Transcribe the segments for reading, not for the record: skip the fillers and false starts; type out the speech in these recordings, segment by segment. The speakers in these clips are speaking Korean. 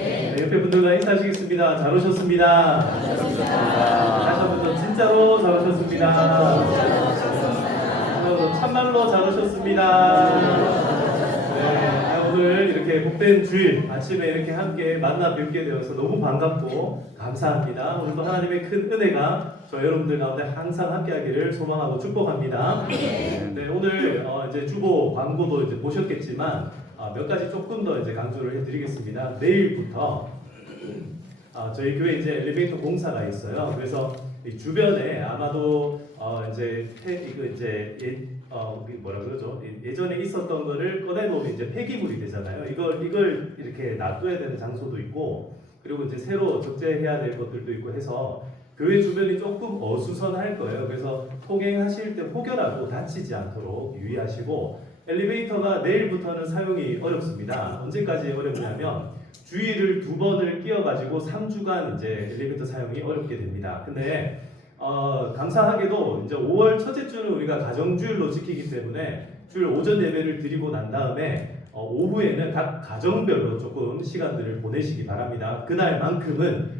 네, 옆에 분들과 인사하시겠습니다. 잘 오셨습니다. 다시 한 번 더 진짜로 잘 오셨습니다. 참말로 잘 오셨습니다. 네, 오늘 이렇게 복된 주일 아침에 이렇게 함께 만나 뵙게 되어서 너무 반갑고 감사합니다. 오늘도 하나님의 큰 은혜가 저 여러분들 가운데 항상 함께하기를 소망하고 축복합니다. 네, 오늘 이제 주보 광고도 이제 보셨겠지만 몇 가지 조금 더 이제 강조를 해드리겠습니다. 내일부터 저희 교회 이제 엘리베이터 공사가 있어요. 그래서 이 주변에 아마도 이거 이제 뭐라 그러죠? 예전에 있었던 거를 꺼내놓으면 이제 폐기물이 되잖아요. 이걸 이렇게 놔둬야 되는 장소도 있고, 그리고 이제 새로 적재해야 될 것들도 있고 해서 교회 주변이 조금 어수선할 거예요. 그래서 통행하실 때 혹여라도 다치지 않도록 유의하시고, 엘리베이터가 내일부터는 사용이 어렵습니다. 언제까지 어렵냐면 주의를 2번을 끼워가지고 3주간 이제 엘리베이터 사용이 어렵게 됩니다. 근데 감사하게도 이제 5월 첫째 주는 우리가 가정주일로 지키기 때문에 주일 오전 예배를 드리고 난 다음에 오후에는 각 가정별로 조금 시간들을 보내시기 바랍니다. 그날만큼은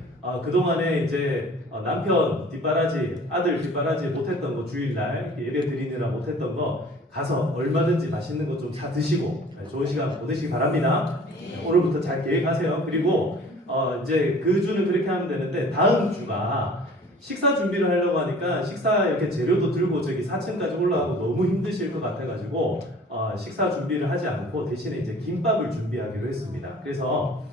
그동안에 이제 남편 뒷바라지, 아들 뒷바라지 못했던 거, 주일날 예배 드리느라 못했던 거 가서 얼마든지 맛있는 거 좀 사 드시고 좋은 시간 보내시기 바랍니다. 오늘부터 잘 계획하세요. 그리고 이제 그 주는 그렇게 하면 되는데, 다음 주가 식사 준비를 하려고 하니까 식사 이렇게 재료도 들고 저기 4층까지 올라가고 너무 힘드실 것 같아가지고 식사 준비를 하지 않고 대신에 이제 김밥을 준비하기로 했습니다. 그래서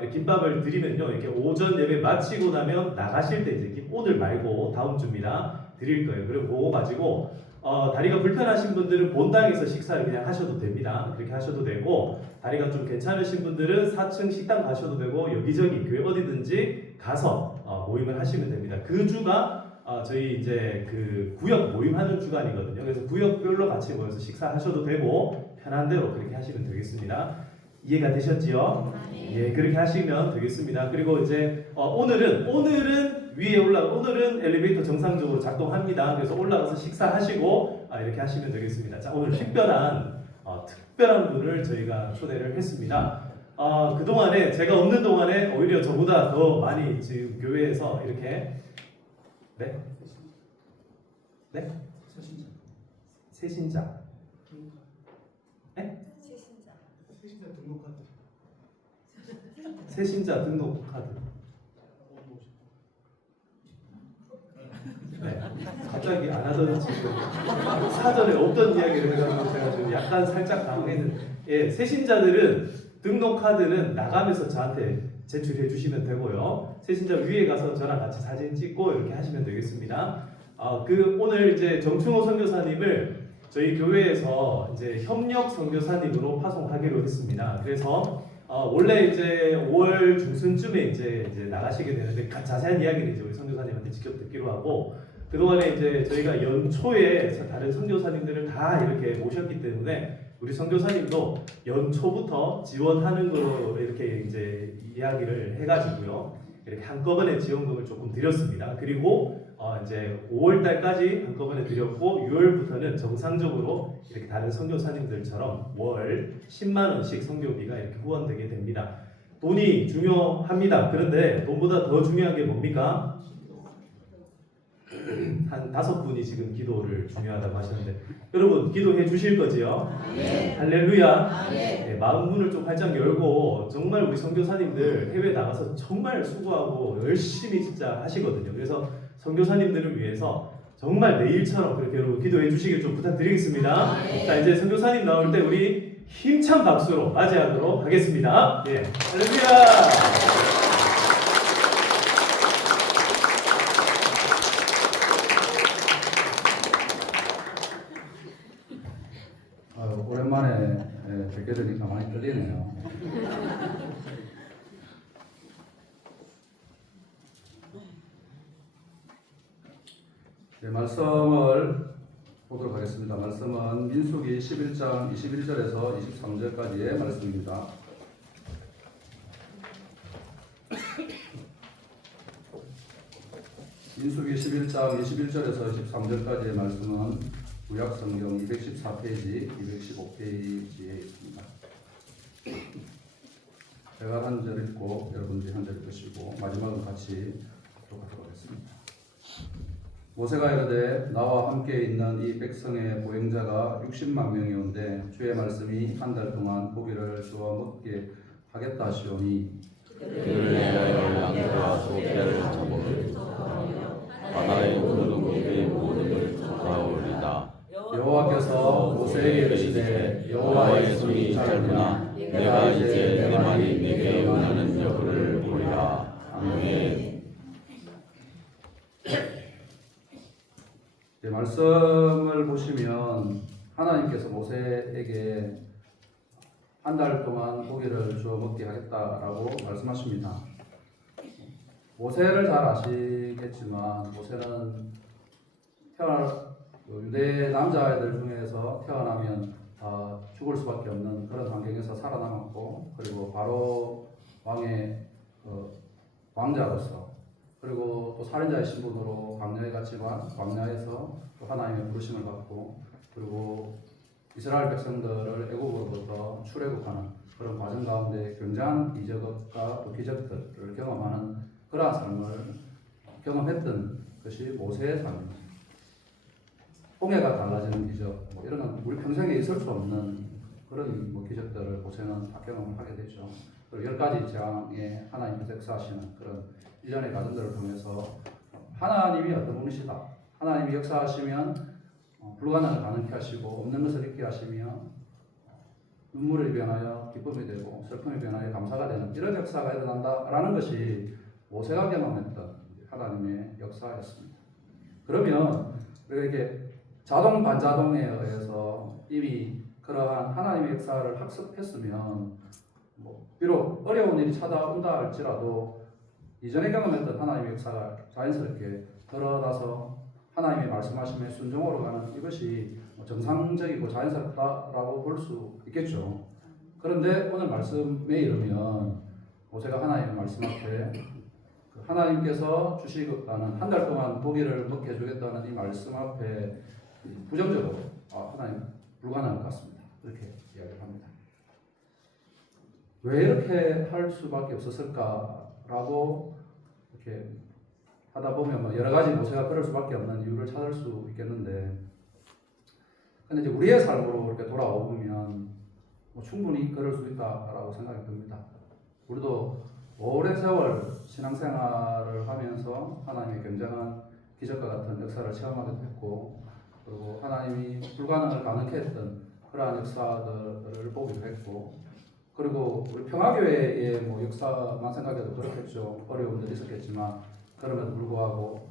이렇게 김밥을 드리면요, 이렇게 오전 예배 마치고 나면 나가실 때 이제 오늘 말고 다음 주입니다. 드릴 거예요. 그리고 그거 가지고 다리가 불편하신 분들은 본당에서 식사를 그냥 하셔도 됩니다. 그렇게 하셔도 되고, 다리가 좀 괜찮으신 분들은 4층 식당 가셔도 되고, 여기저기 교회 어디든지 가서 모임을 하시면 됩니다. 그 주가 저희 이제 그 구역 모임하는 주간이거든요. 그래서 구역별로 같이 모여서 식사하셔도 되고, 편한 대로 그렇게 하시면 되겠습니다. 이해가 되셨지요? 예, 그렇게 하시면 되겠습니다. 그리고 이제 오늘은 위에 오늘은 엘리베이터 정상적으로 작동합니다. 그래서 올라가서 식사하시고 이렇게 하시면 되겠습니다. 자, 오늘 특별한 분을 저희가 초대를 했습니다. 그동안에 제가 없는 동안에 오히려 저보다 더 많이 지금 교회에서 이렇게 네? 새신자. 네? 새신자 등록 카드. 새신자 등록 카드. 네. 갑자기 안 하던 지금 사전에 없던 이야기를 해가지고 제가 좀 약간 살짝 당황했는데, 예, 새신자들은 등록 카드는 나가면서 저한테 제출해 주시면 되고요. 새신자 위에 가서 저랑 같이 사진 찍고 이렇게 하시면 되겠습니다. 오늘 이제 정충호 선교사님을 저희 교회에서 이제 협력 선교사님으로 파송하기로 했습니다. 그래서 원래 이제 5월 중순쯤에 이제 나가시게 되는데, 자세한 이야기는 이제 우리 선교사님한테 직접 듣기로 하고, 그동안에 이제 저희가 연초에 다른 선교사님들을 다 이렇게 모셨기 때문에 우리 선교사님도 연초부터 지원하는 거로 이렇게 이제 이야기를 해가지고요, 이렇게 한꺼번에 지원금을 조금 드렸습니다. 그리고 이제 5월 달까지 한꺼번에 드렸고, 6월부터는 정상적으로 이렇게 다른 선교사님들처럼 월 10만 원씩 선교비가 이렇게 후원되게 됩니다. 돈이 중요합니다. 그런데 돈보다 더 중요한 게 뭡니까? 한 5분이 지금 기도를 중요하다고 하셨는데, 여러분 기도해 주실 거지요? 할렐루야. 네, 마음 문을 좀 활짝 열고, 정말 우리 선교사님들 해외 나가서 정말 수고하고 열심히 진짜 하시거든요. 그래서 선교사님들을 위해서 정말 내일처럼 그렇게 여러분 기도해 주시길 좀 부탁드리겠습니다. 자, 이제 선교사님 나올 때 우리 힘찬 박수로 맞이하도록 하겠습니다. 예, 할렐루야. 오랜만에 뵙게 되니까 많이 떨리네요. 네, 말씀을 보도록 하겠습니다. 말씀은 민수기 11장 21절에서 23절까지의 말씀입니다. 민수기 11장 21절에서 23절까지의 말씀은 구약성경 214페이지, 215페이지에 있습니다. 제가 한 절 읽고 여러분들이 한 절 읽으시고 마지막은 같이 독하도록 하겠습니다. 모세가 이르되 나와 함께 있는 이 백성의 보행자가 60만 명이온데 주의 말씀이 한 달 동안 고기를 주어 먹게 하겠다 하시오니 그를 위하여 양과 소떼를 잡으며 바다의 모든 고기의 모든 걸 쏟아올리다. 여호와께서 모세에게 이르시되 여호와의 손이 짧으나 내가 이제 내 말이 네게 원하는 여부를 보리라. 아멘. 말씀을 보시면 하나님께서 모세에게 한 달 동안 고기를 주어 먹게 하겠다라고 말씀하십니다. 모세를 잘 아시겠지만 모세는 유대 남자아이들 중에서 태어나면 다 죽을 수밖에 없는 그런 환경에서 살아남았고, 그리고 바로 왕의 왕자로서, 그리고 또 살인자의 신분으로 광야에 갔지만 광야에서 또 하나님의 부르심을 받고, 그리고 이스라엘 백성들을 애국으로부터 출애굽하는 그런 과정 가운데 굉장한 이적과 또 기적들을 경험하는 그러한 삶을 경험했던 것이 모세의 삶입니다. 홍해가 달라지는 기적, 이런 우리 평생에 있을 수 없는 그런 기적들을 모세는 다 경험을 하게 되죠. 그리고 10가지 재앙에 하나님께서 역사하시는 그런 일련의 과정들을 통해서 하나님이 어떤 분이시다, 하나님이 역사하시면 불가능을 가능케 하시고 없는 것을 있게 하시며 눈물이 변하여 기쁨이 되고 슬픔이 변하여 감사가 되는 이런 역사가 일어난다라는 것이 모세가 경험했던 하나님의 역사였습니다. 그러면 이렇게 자동 반자동에 의해서 이미 그러한 하나님의 역사를 학습했으면 비록 어려운 일이 찾아온다 할지라도 이전에 경험했던 하나님의 역사가 자연스럽게 드러나서 하나님의 말씀하심에 순종으로 가는 이것이 정상적이고 자연스럽다라고 볼 수 있겠죠. 그런데 오늘 말씀에 이르면 모세가 하나님의 말씀 앞에 하나님께서 주시겠다는 한 달 동안 고기를 먹게 해주겠다는 이 말씀 앞에 부정적으로 하나님 불가능할 것 같습니다. 이렇게 이야기를 합니다. 왜 이렇게 할 수밖에 없었을까라고 이렇게 하다 보면 여러 가지 모세가 그럴 수밖에 없는 이유를 찾을 수 있겠는데, 근데 이제 우리의 삶으로 이렇게 돌아오면 충분히 그럴 수 있다라고 생각이 듭니다. 우리도 오랜 세월 신앙생활을 하면서 하나님의 굉장한 기적과 같은 역사를 체험하기도 했고, 그리고 하나님이 불가능을 가능케 했던 그러한 역사들을 보기도 했고, 그리고 우리 평화교회의 역사만 생각해도 그렇겠죠. 어려움들이 있었겠지만 그럼에도 불구하고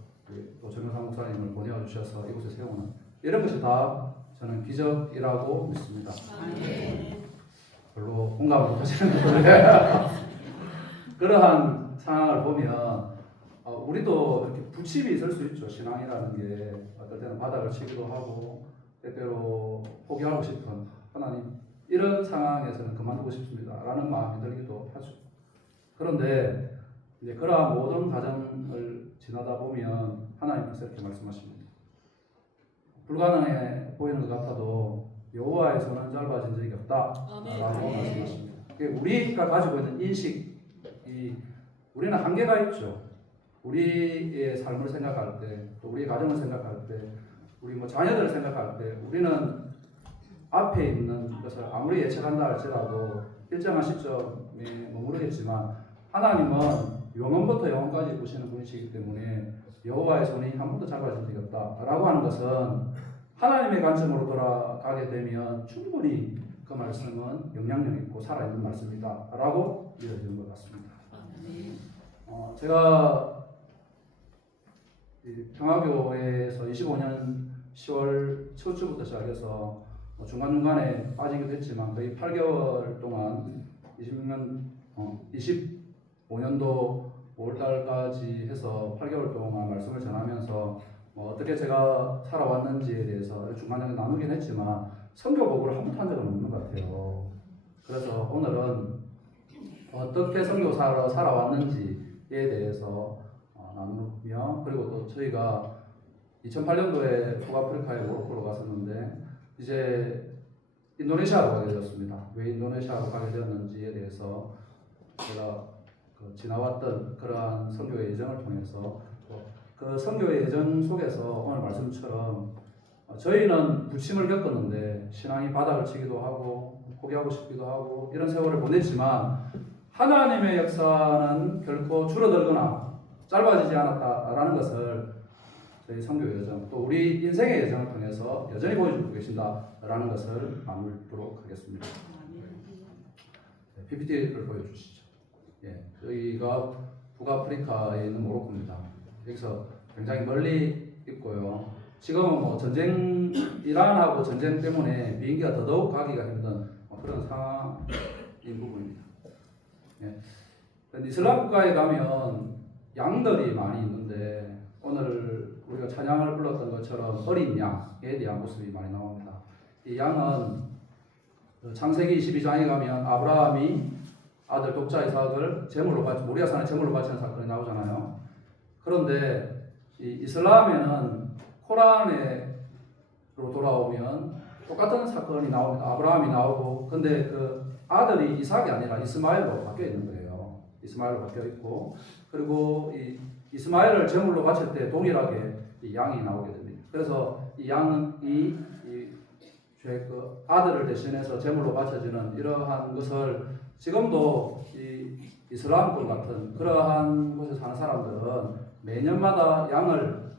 또 정영상 목사님을 보내어 주셔서 이곳에 세우는 이런 것이 다 저는 기적이라고 믿습니다. 별로 공감을 못하시는 분들 그러한 상황을 보면 우리도 이렇게 불침이 있을 수 있죠. 신앙이라는 게 어떨 때는 바닥을 치기도 하고 때때로 포기하고 싶은, 하나님 이런 상황에서는 그만두고 싶습니다 라는 마음이 들기도 하죠. 그런데 이제 그러한 모든 과정을 지나다 보면 하나님께서 이렇게 말씀하십니다. 불가능해 보이는 것 같아도 여호와의 손은 짧아진 적이 없다라고 말씀하십니다. 우리가 가지고 있는 인식이, 우리는 한계가 있죠. 우리의 삶을 생각할 때, 또 우리의 가정을 생각할 때, 우리 자녀들을 생각할 때 우리는 앞에 있는 것을 아무리 예측한다 할지라도 일정한 시점에 머무르겠지만 하나님은 영원부터 영원까지 보시는 분이시기 때문에 여호와의 손이 한 번도 짧아진 적이 없다라고 하는 것은 하나님의 관점으로 돌아가게 되면 충분히 그 말씀은 영향력 있고 살아있는 말씀이다라고 믿어지는 것 같습니다. 제가 평화교회에서 25년 10월 첫 주부터 시작해서 중간중간에 빠지기도 했지만 거의 8개월 동안 25년도 5월달까지 해서 8개월 동안 말씀을 전하면서 어떻게 제가 살아왔는지에 대해서 중간중간에 나누긴 했지만 선교복을 한 번도 한 적은 없는 것 같아요. 그래서 오늘은 어떻게 선교사로 살아왔는지에 대해서 나누며, 그리고 또 저희가 2008년도에 북아프리카에 모로코로 갔었는데 이제 인도네시아로 가게 되었습니다. 왜 인도네시아로 가게 되었는지에 대해서 제가 지나왔던 그러한 선교의 예정을 통해서 그 선교의 예정 속에서 오늘 말씀처럼 저희는 부침을 겪었는데 신앙이 바닥을 치기도 하고 포기하고 싶기도 하고 이런 세월을 보냈지만 하나님의 역사는 결코 줄어들거나 짧아지지 않았다라는 것을 저희 선교 여정 또 우리 인생의 여정을 통해서 여전히 보여주고 계신다라는 것을 나누도록 하겠습니다. PPT를 보여주시죠. 예, 저희가 북아프리카에 있는 모로코입니다. 여기서 굉장히 멀리 있고요. 지금은 뭐 전쟁 이란하고 전쟁 때문에 비행기가 더더욱 가기가 힘든 그런 상황인 부분입니다. 예. 이슬람 국가에 가면 양들이 많이 있는데 오늘 우리가 찬양을 불렀던 것처럼 어린 양에 대한 모습이 많이 나옵니다. 이 양은 창세기 22장에 가면 아브라함이 아들 독자 이삭을 제물로 바치 모리아산에 제물로 바치는 사건이 나오잖아요. 그런데 이 이슬람에는 코란으로 돌아오면 똑같은 사건이 나옵니다. 아브라함이 나오고 근데 그 아들이 이삭이 아니라 이스마엘로 바뀌어 있는 거예요. 이스마엘로 바뀌어 있고 그리고 이 이스마엘을 제물로 바칠 때 동일하게 이 양이 나오게 됩니다. 그래서 이 양은 그 아들을 대신해서 제물로 바쳐지는 이러한 것을 지금도 이 이슬람권 같은 그러한 곳에 사는 사람들은 매년마다 양을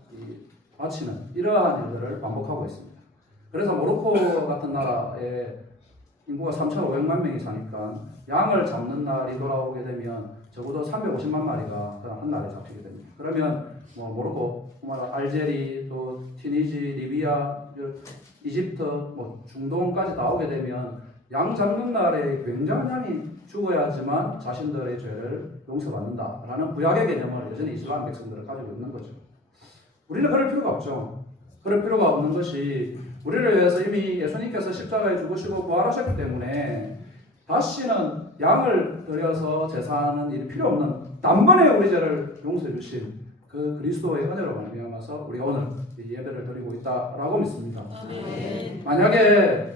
바치는 이러한 일들을 반복하고 있습니다. 그래서 모로코 같은 나라에 인구가 3,500만 명이 사니까 양을 잡는 날이 돌아오게 되면 적어도 350만 마리가 그냥 한 날에 잡히게 됩니다. 그러면 뭐 모로코, 알제리, 또 튀니지, 리비아, 이집트, 뭐 중동까지 나오게 되면 양 잡는 날에 굉장한 양이 죽어야지만 자신들의 죄를 용서받는다라는 구약의 개념을 여전히 이슬람 백성들은 가지고 있는 거죠. 우리는 그럴 필요가 없죠. 그럴 필요가 없는 것이 우리를 위해서 이미 예수님께서 십자가에 죽으시고 부활하셨기 때문에 다시는 양을 들여서 제사하는 일이 필요 없는 단번에 우리 죄를 용서해 주신 그 그리스도의 은혜로 말미암아서 우리가 오늘 이 예배를 드리고 있다라고 믿습니다. 만약에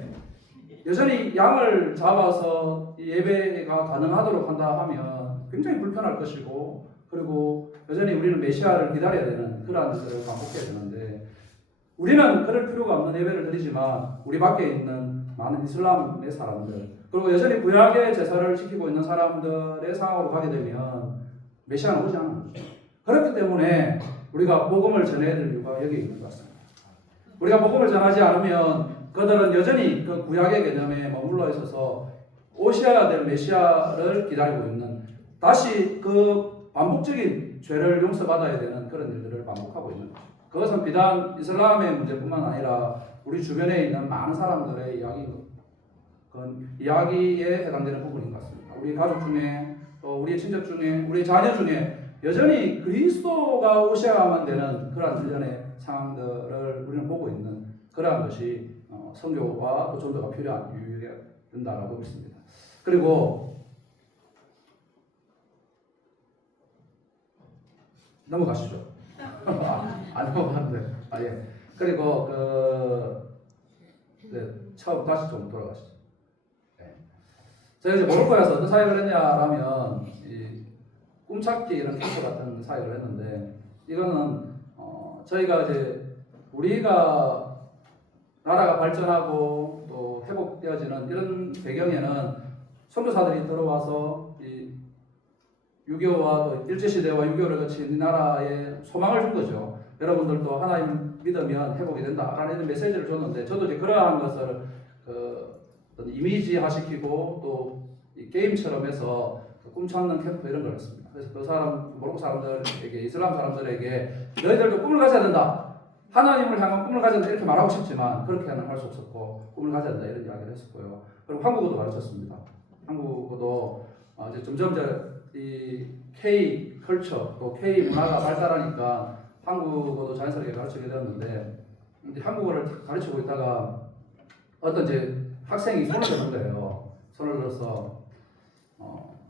여전히 양을 잡아서 이 예배가 가능하도록 한다 하면 굉장히 불편할 것이고 그리고 여전히 우리는 메시아를 기다려야 되는 그러한 것들을 반복해야 되는데 우리는 그럴 필요가 없는 예배를 드리지만 우리 밖에 있는 많은 이슬람의 사람들 그리고 여전히 구약의 제사를 지키고 있는 사람들의 상황으로 가게 되면 메시아는 오지 않는 거죠. 그렇기 때문에 우리가 복음을 전해야 될 이유가 여기 있는 것 같습니다. 우리가 복음을 전하지 않으면 그들은 여전히 그 구약의 개념에 머물러 있어서 오셔야 될 메시아를 기다리고 있는 다시 그 반복적인 죄를 용서받아야 되는 그런 일들을 반복하고 있는 거죠. 그것은 비단 이슬람의 문제뿐만 아니라 우리 주변에 있는 많은 사람들의 이야기에 해당되는 부분인 것 같습니다. 우리 가족 중에 또 우리 친척 중에 우리 자녀 중에 여전히 그리스도가 오셔야만 되는 그러한 일련의 상황들을 우리는 보고 있는 그러한 것이 선교와 또 전도가 필요한 이유가 된다라고 믿습니다. 그리고 넘어가시죠. 안 넘어갔는데. 예. 그리고 처음 다시 좀 돌아가시죠. 네. 제가 이제 모로코에서 어떤 사역을 했냐라면 이 꿈찾기 이런 캠프 같은 사역을 했는데 이거는 저희가 이제 우리가 나라가 발전하고 또 회복되어지는 이런 배경에는 선교사들이 들어와서 이 6.25와 또 일제시대와 6.25를 거친 이 나라에 소망을 준 거죠. 여러분들도 하나님 믿으면 회복이 된다라는 메시지를 줬는데 저도 이제 그러한 것을 이미지화시키고 또 이 게임처럼 해서 꿈찾는 캠프 이런 걸 했습니다. 그래서 그 모로코 사람들에게 이슬람 사람들에게 너희들도 꿈을 가져야 된다. 하나님을 향한 꿈을 가져야 된다 이렇게 말하고 싶지만 그렇게는 할 수 없었고 꿈을 가져야 된다 이런 이야기를 했었고요. 그리고 한국어도 가르쳤습니다. 한국어도 이제 점점 이 K 컬처 또 K 문화가 발달하니까 한국어도 자연스럽게 가르치게 되었는데 이제 한국어를 가르치고 있다가 어떤 이제 학생이 손을 드는 거예요. 손을 들어서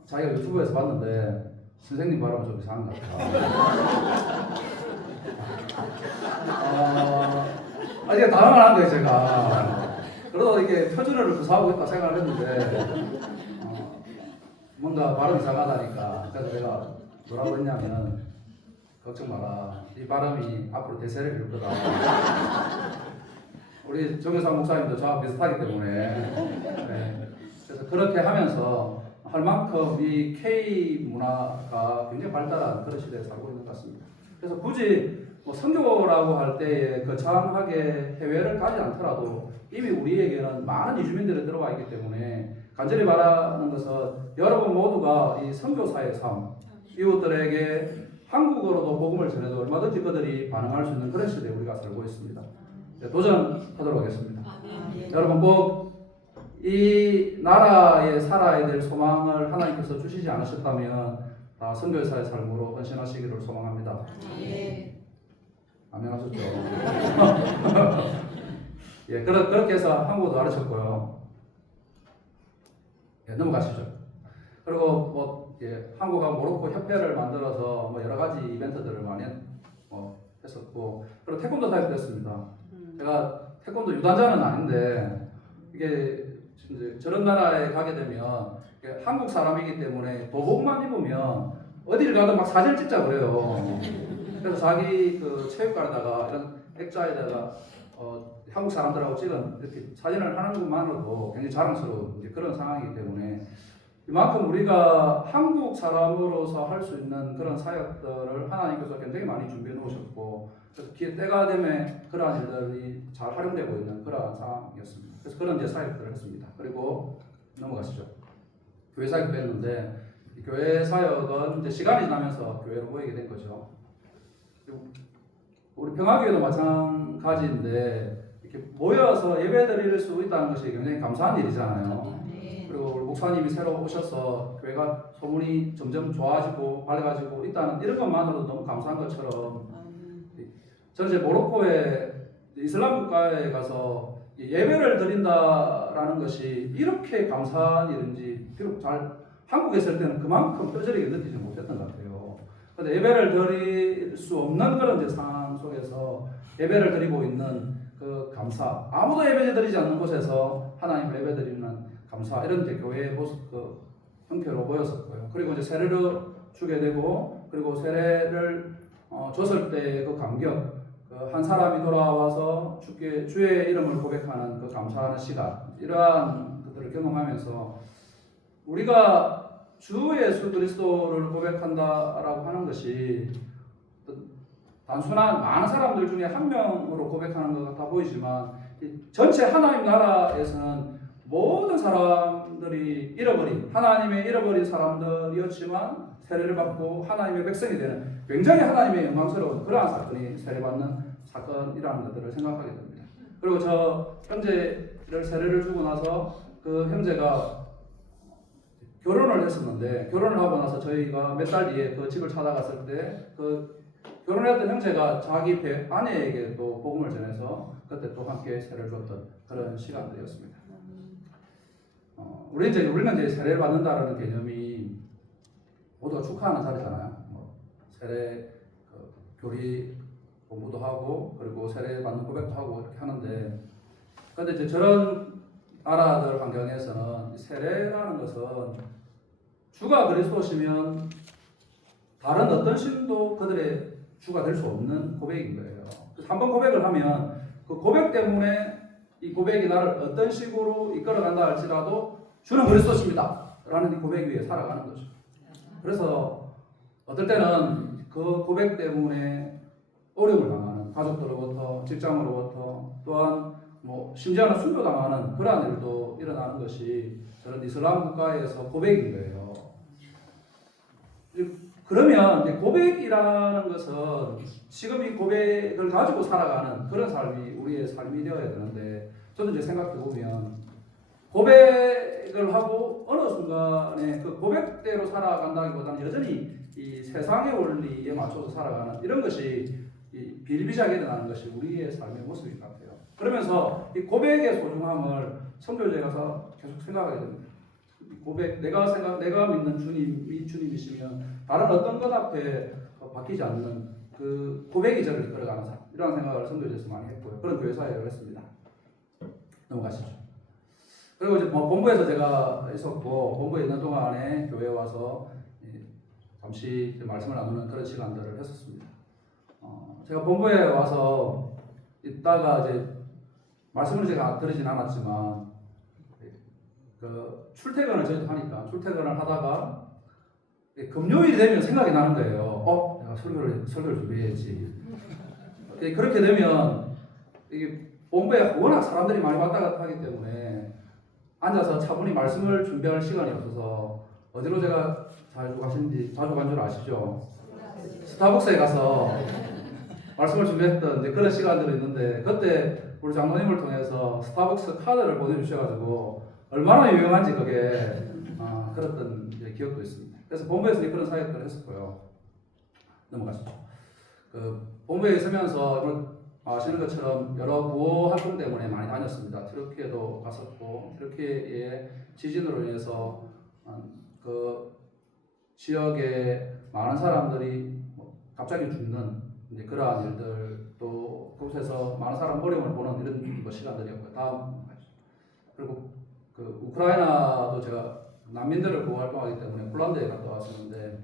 자기가 유튜브에서 봤는데 선생님 말하면 좀 이상한 것 같다. 이게 당황을 한 거예요 제가. 그러다 이게 표준어를 구사하고 있다 생각을 했는데 뭔가 발음이 이상하다니까. 그래서 내가 뭐라고 했냐면, 걱정 마라. 이 발음이 앞으로 대세를 이룰 거다. 우리 정효상 목사님도 저와 비슷하기 때문에. 네. 그래서 그렇게 하면서 할 만큼 이 K 문화가 굉장히 발달한 그런 시대에 살고 있는 것 같습니다. 그래서 굳이 뭐 선교라고 할 때에 거창하게 해외를 가지 않더라도 이미 우리에게는 많은 이주민들이 들어와 있기 때문에 간절히 바라는 것은 여러분 모두가 이 선교사의 삶, 이웃들에게 한국어로도 복음을 전해도 얼마든지 그들이 반응할 수 있는 그런 시대에 우리가 살고 있습니다. 도전하도록 하겠습니다. 여러분 꼭 이 나라에 살아야 될 소망을 하나님께서 주시지 않으셨다면 다 선교사의 삶으로 헌신하시기를 소망합니다. 아멘 하셨죠? 예, 그렇게 해서 한국어도 가르쳤고요. 예, 넘어가시죠. 그리고 뭐 예, 한국과 모로코 협회를 만들어서 뭐 여러 가지 이벤트들을 많이 했었고, 그리고 태권도 사역도 했습니다. 제가 태권도 유단자는 아닌데 이게 이제 저런 나라에 가게 되면 한국 사람이기 때문에 도복만 입으면 어디를 가도 막 사진을 찍자 그래요. 그래서 자기 그 체육관에다가 이런 액자에다가 한국 사람들하고 찍은 이렇게 사진을 하는 것만으로도 굉장히 자랑스러운 이제 그런 상황이기 때문에 이만큼 우리가 한국 사람으로서 할 수 있는 그런 사역들을 하나님께서 굉장히 많이 준비해 놓으셨고, 그래서 때가 되면 그러한 일들이 잘 활용되고 있는 그러한 상황이었습니다. 그래서 그런 이제 사역들을 했습니다. 그리고 넘어가시죠. 교회 사역도 했는데 이 교회 사역은 이제 시간이 지나면서 교회로 모이게 된 거죠. 우리 평화교회도 마찬가지인데 이렇게 모여서 예배 드릴 수 있다는 것이 굉장히 감사한 일이잖아요. 그리고 우리 목사님이 새로 오셔서 교회가 소문이 점점 좋아지고 밝아지고 있다는 이런 것만으로도 너무 감사한 것처럼, 저는 이제 모로코에 이슬람 국가에 가서 예배를 드린다라는 것이 이렇게 감사한 일인지 비록 잘 한국에 있을 때는 그만큼 뼈저리게 느끼지 못했던 것 같아요. 그런데 예배를 드릴 수 없는 그런 이제 상황 속에서 예배를 드리고 있는 그 감사, 아무도 예배 드리지 않는 곳에서 하나님을 예배 드리는 감사, 이런 이제 교회의 모습 그 형태로 보였었고요. 그리고 이제 세례를 주게 되고, 그리고 세례를 줬을 때 그 감격, 한 사람이 돌아와서 주의 이름을 고백하는 그 감사하는 시간, 이러한 것들을 경험하면서 우리가 주 예수 그리스도를 고백한다라고 하는 것이 단순한 많은 사람들 중에 한 명으로 고백하는 것 같아 보이지만, 전체 하나님 나라에서는 모든 사람들이 하나님의 잃어버린 사람들이었지만 세례를 받고 하나님의 백성이 되는 굉장히 하나님의 영광스러운 그러한 사건이 세례받는 사건이라는 것들을 생각하게 됩니다. 그리고 저 형제를 세례를 주고 나서 그 형제가 결혼을 했었는데, 결혼을 하고 나서 저희가 몇 달 뒤에 그 집을 찾아갔을 때 그 결혼했던 형제가 자기 아내에게 또 복음을 전해서 그때 또 함께 세례를 줬던 그런 시간들이었습니다. 우리는 이제 세례를 받는다라는 개념이 모두가 축하하는 자리잖아요. 세례 교리 공부도 하고, 그리고 세례 받는 고백도 하고 이렇게 하는데, 그런데 이제 저런 나라들 환경에서는 세례라는 것은 주가 그리스도시면 다른 어떤 신도 그들의 주가 될 수 없는 고백인 거예요. 한번 고백을 하면 그 고백 때문에 이 고백이 나를 어떤 식으로 이끌어간다 할지라도 주는 그리스도십니다 라는 이 고백 위에 살아가는 거죠. 그래서 어떨 때는 그 고백 때문에 어려움을 당하는 가족들로부터, 직장으로부터, 또한 심지어는 순교당하는 그러한 일도 일어나는 것이 저런 이슬람 국가에서 고백인 거예요. 그러면 이제 고백이라는 것은 지금 이 고백을 가지고 살아가는 그런 삶이 우리의 삶이 되어야 되는데, 저도 이제 생각해 보면 고백을 하고 어느 순간에 그 고백대로 살아간다기보다는 여전히 이 세상의 원리에 맞춰서 살아가는 이런 것이 비일비재하게 일어나는 것이 우리의 삶의 모습인 것 같아요. 그러면서 이 고백의 소중함을 선교지에 가서 계속 생각하게 됩니다. 고백, 내가 믿는 주님이 주님이시면 다른 어떤 것 앞에 바뀌지 않는 그 고백이 저를 이끌어가는 삶, 이런 생각을 선교지에서 많이 했고요. 그런 교회 사역을 했습니다. 넘어가시죠. 그리고 이제 뭐 본부에서 제가 있었고 본부에 있는 동안에 교회에 와서 잠시 이제 말씀을 나누는 그런 시간들을 했었습니다. 제가 본부에 와서 있다가 이제 말씀을 제가 드리진 않았지만 그 출퇴근을 저희도 하니까 출퇴근을 하다가 금요일이 되면 생각이 나는 거예요. 내가 설교를 준비해야지. 그렇게 되면 이게 본부에 워낙 사람들이 많이 왔다 갔다 하기 때문에 앉아서 차분히 말씀을 준비할 시간이 없어서 어디로 제가 자주 간 줄 아시죠? 스타벅스에 가서 말씀을 준비했던 이제 그런 시간들이 있는데 그때 우리 장로님을 통해서 스타벅스 카드를 보내주셔가지고 얼마나 유용한지 그게 그랬던 이제 기억도 있습니다. 그래서 본부에서 그런 사역들을 했었고요. 넘어가시죠. 그 본부에 있으면서 아시는 것처럼 여러 구호 활동 때문에 많이 다녔습니다. 튀르키예도 갔었고 튀르키예의 지진으로 인해서 그 지역에 많은 사람들이 갑자기 죽는 이제 그러한 일들 또 그곳에서 많은 사람 어려움을 보는 이런 시간들이었고요. 다음 그리고 그 우크라이나도 제가 난민들을 구호 활동하기 때문에 폴란드에 갔다 왔었는데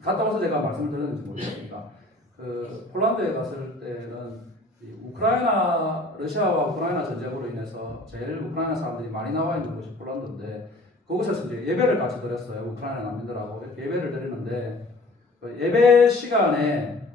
갔다 와서 제가 말씀을 드렸는지 모르겠습니다. 그 폴란드에 갔을 때는 러시아와 우크라이나 전쟁으로 인해서 제일 우크라이나 사람들이 많이 나와 있는 곳이 폴란드인데 그곳에서 이제 예배를 같이 드렸어요. 우크라이나 난민들하고 이렇게 예배를 드리는데 그 예배 시간에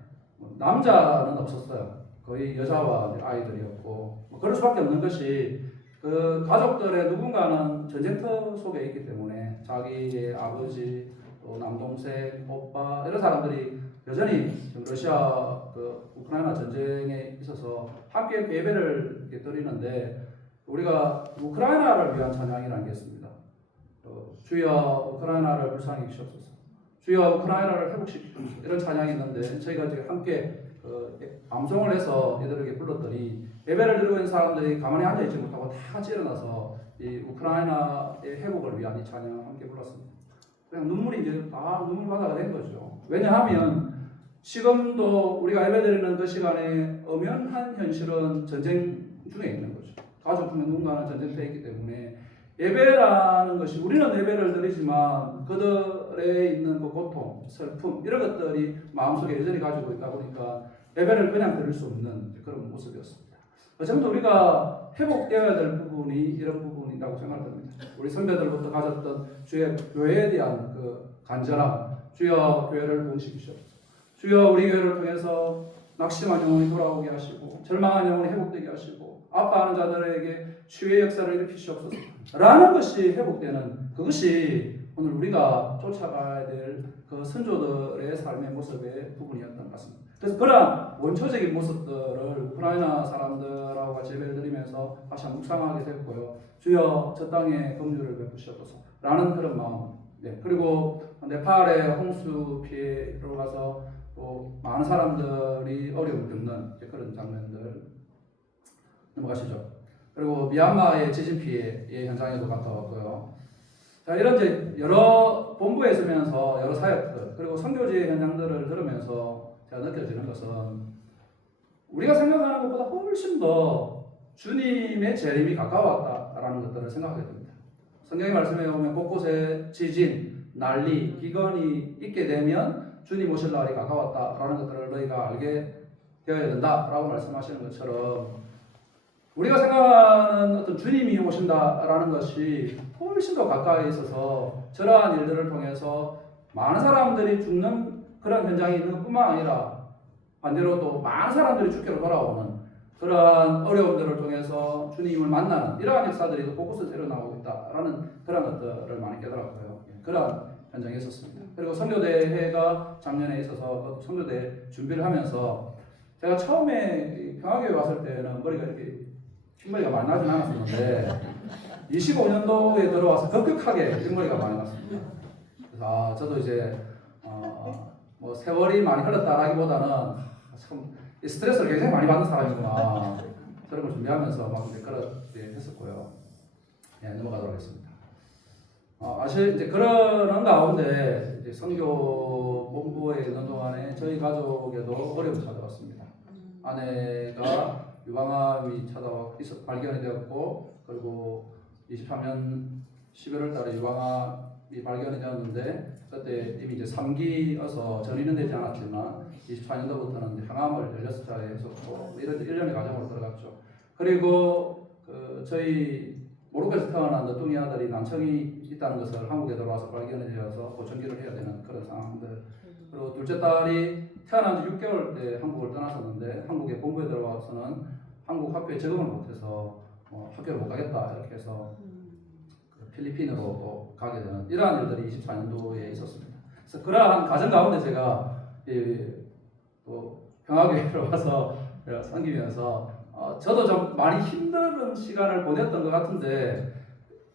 남자는 없었어요. 거의 여자와 아이들이었고 그럴 수밖에 없는 것이 그 가족들의 누군가는 전쟁터 속에 있기 때문에 자기의 아버지, 또 남동생, 오빠 이런 사람들이 여전히 러시아 그 우크라이나 전쟁에 있어서 함께 이렇게 예배를 이렇게 드리는데 우리가 우크라이나를 위한 찬양이라는 게 있습니다. 주여 우크라이나를 불쌍히 주시옵소서. 주여 우크라이나를 회복시키소서. 이런 찬양이 있는데 저희가 지금 함께 방송을 해서 이들에게 불렀더니 예배를 드리고 있는 사람들이 가만히 앉아있지 못하고 다 같이 일어나서 이 우크라이나의 회복을 위한 이 찬양을 함께 불렀습니다. 그냥 눈물이 이제 다 눈물바다가 된 거죠. 왜냐하면 지금도 우리가 예배드리는 그 시간에 엄연한 현실은 전쟁 중에 있는 거죠. 가족 중에 누군가는 전쟁터에 있기 때문에 예배라는 것이 우리는 예배를 드리지만 그들의 있는 그 고통, 슬픔 이런 것들이 마음속에 여전히 가지고 있다 보니까 예배를 그냥 드릴 수 없는 그런 모습이었습니다. 어쩌면 우리가 회복되어야 될 부분이 이런 부분이라고 생각됩니다. 우리 선배들부터 가졌던 주의 교회에 대한 그 간절함, 주여 교회를 부흥시키시옵소서. 주여 우리 교회를 통해서 낙심한 영혼이 돌아오게 하시고 절망한 영혼이 회복되게 하시고 아파하는 자들에게 치유의 역사를 일으키시옵소서 라는 것이 회복되는 그것이 오늘 우리가 쫓아가야 될 그 선조들의 삶의 모습의 부분이었던 것 같습니다. 그래서 그런 원초적인 모습들을 우크라이나 사람들하고 같이 예배를 드리면서 다시 한번 묵상하게 됐고요. 주여 저 땅에 긍휼을 베푸시옵소서 라는 그런 마음. 그리고 네팔의 홍수 피해로 가서 또 많은 사람들이 어려움을 겪는 그런 장면들 넘어가시죠. 그리고 미얀마의 지진 피해의 현장에도 갔다 왔고요. 자, 이런 이제 여러 본부에 있으면서 여러 사역들 그리고 선교지의 현장들을 들으면서 제가 느껴지는 것은 우리가 생각하는 것보다 훨씬 더 주님의 재림이 가까웠다라는 것들을 생각하게 됩니다. 성경의 말씀에 보면 곳곳에 지진, 난리, 기근이 있게 되면 주님 오실 날이 가까웠다라는 것들을 너희가 알게 되어야 된다라고 말씀하시는 것처럼 우리가 생각하는 어떤 주님이 오신다라는 것이 훨씬 더 가까이 있어서 저러한 일들을 통해서 많은 사람들이 죽는 그런 현장이 있는 것뿐만 아니라 반대로 또 많은 사람들이 주께로 돌아오는 그러한 어려움들을 통해서 주님을 만나는 이러한 역사들이 곳곳에서 일어나고 있다라는 그런 것들을 많이 깨달았고요. 그러한 현장에 있었습니다. 그리고 선교대회가 작년에 있어서 그 선교대회 준비를 하면서 제가 처음에 평화교회 왔을 때는 머리가 이렇게 흰머리가 많이 나진 않았었는데 25년도에 들어와서 급격하게 흰머리가 많이 났습니다. 그래서 저도 이제 뭐 세월이 많이 흘렀다라기보다는 참 스트레스를 굉장히 많이 받는 사람이구나 그런 걸 준비하면서 막 그렇게 했었고요. 넘어가도록 하겠습니다. 이제 그러는 가운데 이제 선교 본부에 있는 동안에 저희 가족에도 어려움이 찾아왔습니다. 아내가 유방암이 발견이 되었고 그리고 23년 11월 달에 유방암이 발견이 되었는데 그때 이미 이제 3기여서 전이는 되지 않았지만 24년도부터는 항암을 16차례 했었고 이런 일련의 과정으로 들어갔죠. 그리고 저희 모로코에서 태어난 너뚱이 아들이 난청이 있다는 것을 한국에 들어와서 발견이 되어서 보청기를 해야 되는 그런 상황들. 그리고 둘째 딸이 태어난 지 6개월 때 한국을 떠났었는데 한국에 본부에 들어와서는 한국 학교에 적응을 못해서 학교를 못 가겠다 이렇게 해서 필리핀으로 또 가게 되는 이러한 일들이 24년도에 있었습니다. 그래서 그러한 과정 가운데 제가 또 평화교회로 와서 섬기면서 저도 좀 많이 힘든 시간을 보냈던 것 같은데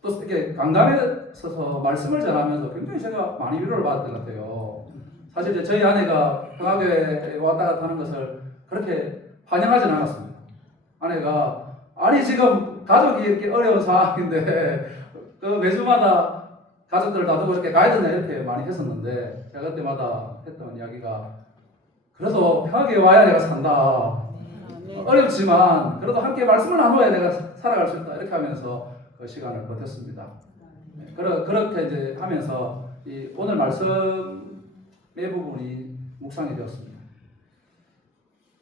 또 이렇게 강단에 서서 말씀을 전하면서 굉장히 제가 많이 위로를 받았던 것 같아요. 사실 이제 저희 아내가 평화교회에 왔다 갔다 하는 것을 그렇게 환영하진 않았습니다. 아내가 아니 지금 가족이 이렇게 어려운 상황인데 그 매주마다 가족들을 놔두고 이렇게 가야 되나 이렇게 많이 했었는데 제가 그때마다 했던 이야기가 그래도 편하게 와야 내가 산다. 어렵지만 그래도 함께 말씀을 나눠야 내가 살아갈 수 있다 이렇게 하면서 그 시간을 버텼습니다. 그렇게 이제 하면서 이 오늘 말씀의 부분이 묵상이 되었습니다.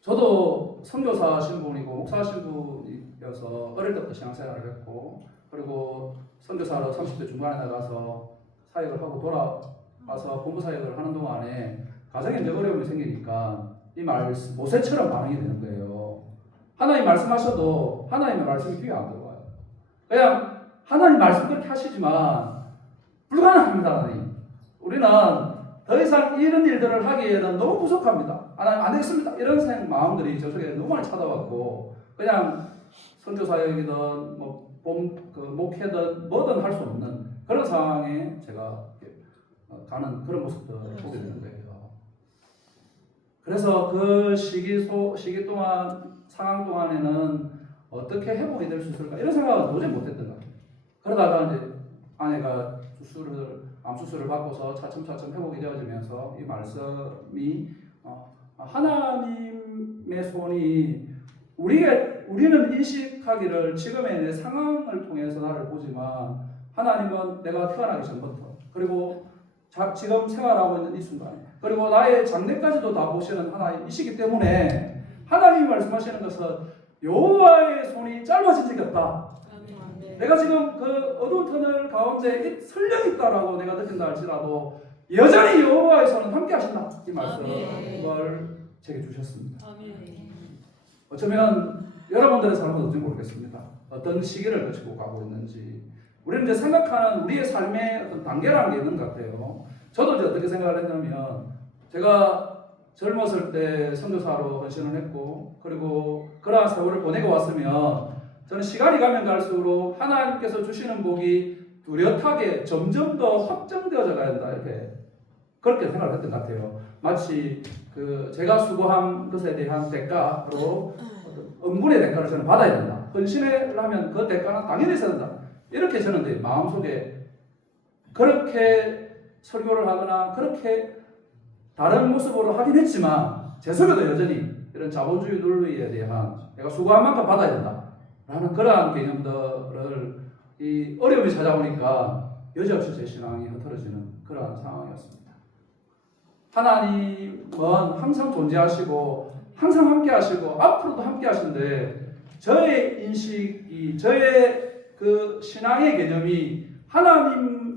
저도 선교사 신분이고 목사 신분이어서 어릴 때부터 신앙생활을 했고 그리고 선교사로 30대 중반에 나가서 사역을 하고 돌아와서 본부 사역을 하는 동안에 가정에 이제 어려움이 생기니까 이 말씀 모세처럼 반응이 되는 거예요. 하나님 말씀하셔도 하나님의 말씀이 귀에 안 들어와요. 그냥 하나님 말씀 그렇게 하시지만 불가능합니다. 하나님. 우리는 더 이상 이런 일들을 하기에는 너무 부족합니다. 하나님 안 되겠습니다. 이런 마음들이 저 속에 너무 많이 찾아왔고 그냥 선교사역이든 목회든 뭐든 할 수 없는 그런 상황에 제가 가는 그런 모습들을 보게 되는 거예요. 그래서 그 시기 동안 상황 동안에는 어떻게 회복이 될 수 있을까 이런 생각을 도저히 못했던 것 같아요. 그러다가 이제 아내가 암 수술을 받고서 차츰차츰 회복이 되어지면서 이 말씀이 하나님의 손이 우리는 인식하기를 지금의 내 상황을 통해서 나를 보지만 하나님은 내가 태어나기 전부터 그리고 지금 생활하고 있는 이 순간에 그리고 나의 장래까지도 다 보시는 하나님이시기 때문에 하나님이 말씀하시는 것은 여호와의 손이 짧아진 적이 없다. 내가 지금 그 어두운 터널 가운데 설령이 있다라고 내가 느낀다 할지라도 여전히 여호와의 손은 함께 하신다. 이 말씀을 제게 주셨습니다. 어쩌면 여러분들의 삶은 어떤지 모르겠습니다. 어떤 시기를 거치고 가고 있는지 우리는 이제 생각하는 우리의 삶의 어떤 단계라는 게 있는 것 같아요. 저도 이제 어떻게 생각을 했냐면 제가 젊었을 때 선교사로 헌신을 했고 그리고 그러한 세월을 보내고 왔으면 저는 시간이 가면 갈수록 하나님께서 주시는 복이 뚜렷하게 점점 더 확정되어져 가야 된다 이렇게 그렇게 생각을 했던 것 같아요. 마치 제가 수고한 것에 대한 대가로 응분의 대가를 저는 받아야 된다. 헌신을 하면 그 대가는 당연히 있어야 된다. 이렇게 저는 내 마음속에 그렇게 설교를 하거나 그렇게 다른 모습으로 하긴 했지만 제 속에도 여전히 이런 자본주의 논리에 대한 내가 수고한 만큼 받아야 된다 라는 그러한 개념들을 이 어려움이 찾아오니까 여지없이 제 신앙이 흐트러지는 그러한 상황이었습니다. 하나님은 항상 존재하시고 항상 함께 하시고 앞으로도 함께 하신데 저의 인식이 저의 그 신앙의 개념이 하나님이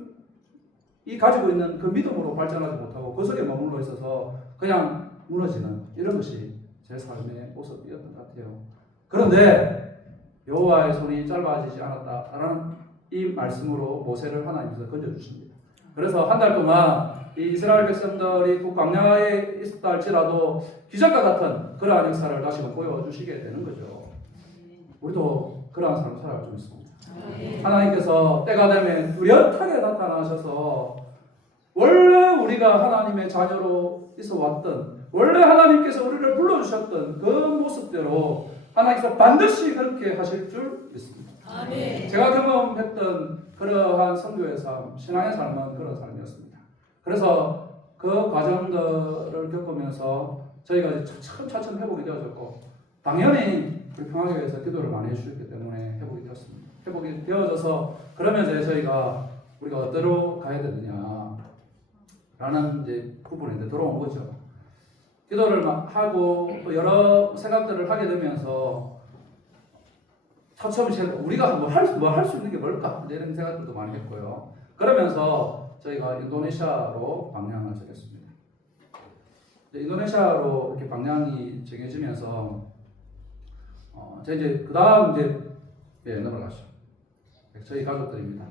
가지고 있는 그 믿음으로 발전하지 못하고 그 속에 머물러 있어서 그냥 무너지는 이런 것이 제 삶의 모습이었던 것 같아요. 그런데 여호와의 손이 짧아지지 않았다라는 이 말씀으로 모세를 하나님께서 건져주십니다. 그래서 한 달 동안 이 이스라엘 백성들이 광야에 있었다 할지라도 기적과 같은 그러한 역사를 다시금 보여주시게 되는 거죠. 우리도 그러한 삶을 살아갈 수 있습니다. 하나님께서 때가 되면 뚜렷하게 나타나셔서 원래 우리가 하나님의 자녀로 있어 왔던 원래 하나님께서 우리를 불러주셨던 그 모습대로 하나님께서 반드시 그렇게 하실 줄 믿습니다. 아멘. 제가 경험했던 그러한 선교의 삶, 신앙의 삶은 그런 삶이었습니다. 그래서 그 과정들을 겪으면서 저희가 차츰 회복이 되어졌고 당연히 우리 평화교회에서 기도를 많이 해주셨기 때문에 회복이 되었습니다. 회복이 되어져서 그러면 이제 저희가 우리가 어디로 가야 되느냐라는 이제 부분이 들어온 거죠. 기도를 막 하고 또 여러 생각들을 하게 되면서 처음에 우리가 뭐 할 수 있는 게 뭘까 이런 생각들도 많이 했고요. 그러면서 저희가 인도네시아로 방향을 정했습니다. 인도네시아로 이렇게 방향이 정해지면서 이제 그 다음 이제 넘어가시죠. 저희 가족들입니다.